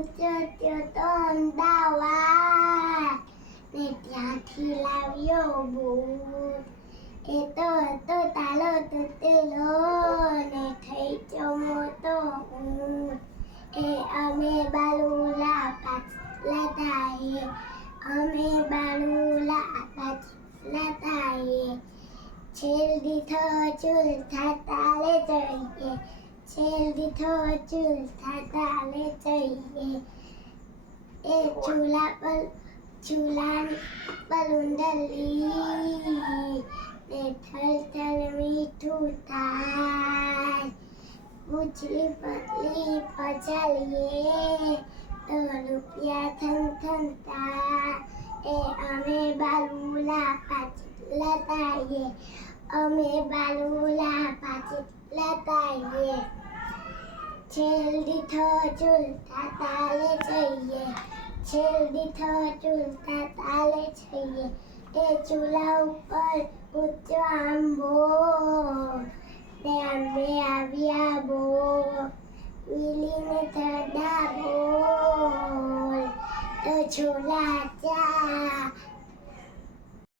ઉતર્યો તો અમદાવાદ ને ત્યાંથી લાવ્યો બૂટ. એ તો હતો તાલો તૂટેલો ને થઈ ગયો મોટો ઊંટ. એ અમે બાલુલા પાછલા થાય, અમે બાલુલા પાછલા થાય. છેલ દીઠો ચૂલ થાતા લે જઈએ, છેલ દીઠો ચૂલ થાતા લે જઈએ. એ ચૂલાની બલુંડલી ને થલ મીઠું થાય. પૂછલી પતલી પચાલીએ તો રૂપિયા થન થાય. એ અમે બાલુલા પાછલા થાય, અમે બાલુલા પાછલા થાય. છેલ દીઠો ચૂલ થાતા લે જઈએ, છેલ દીઠો ચૂલ થાતા લે જઈએ. એ ચૂલા ઉપર ઊંચો આંબો ને આંબે આવ્યા બોલ, વીલીને થડા બોલ તો છોલા ચા